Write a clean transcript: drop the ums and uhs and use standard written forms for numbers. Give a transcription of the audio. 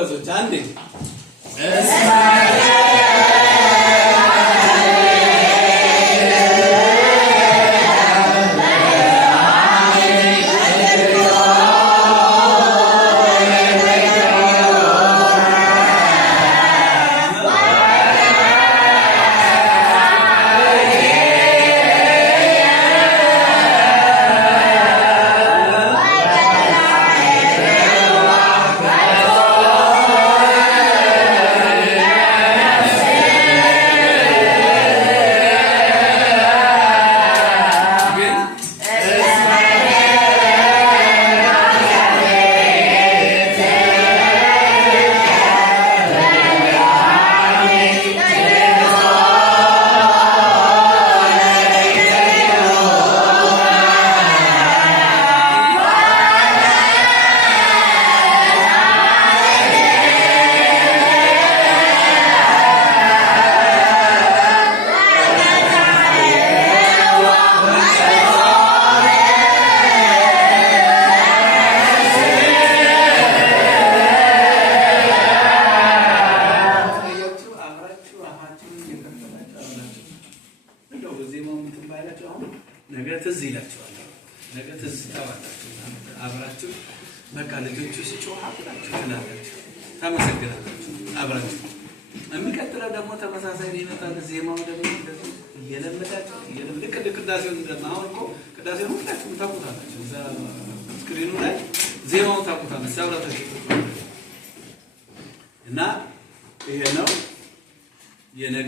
ጎበዞች አንዴ ነገ ትዝ ይላችኋል። ነገ ትዝ ታዋላችሁ አብራችሁ በቃ ልጆቹ ሲጮህ አብራችሁ ትላላችሁ፣ ታመሰግናላችሁ አብራችሁ። የሚቀጥለው ደግሞ ተመሳሳይ ይመጣል። ዜማው ደግሞ እንደዚህ እየለመዳችሁ ልክ ቅዳሴውን እንደማሁን እኮ ቅዳሴውን ሁላችሁም ታውቁታላችሁ። እዛ ስክሪኑ ላይ ዜማውን ታውቁታላችሁ። እዛው ላይ እና ይሄ ነው የነገ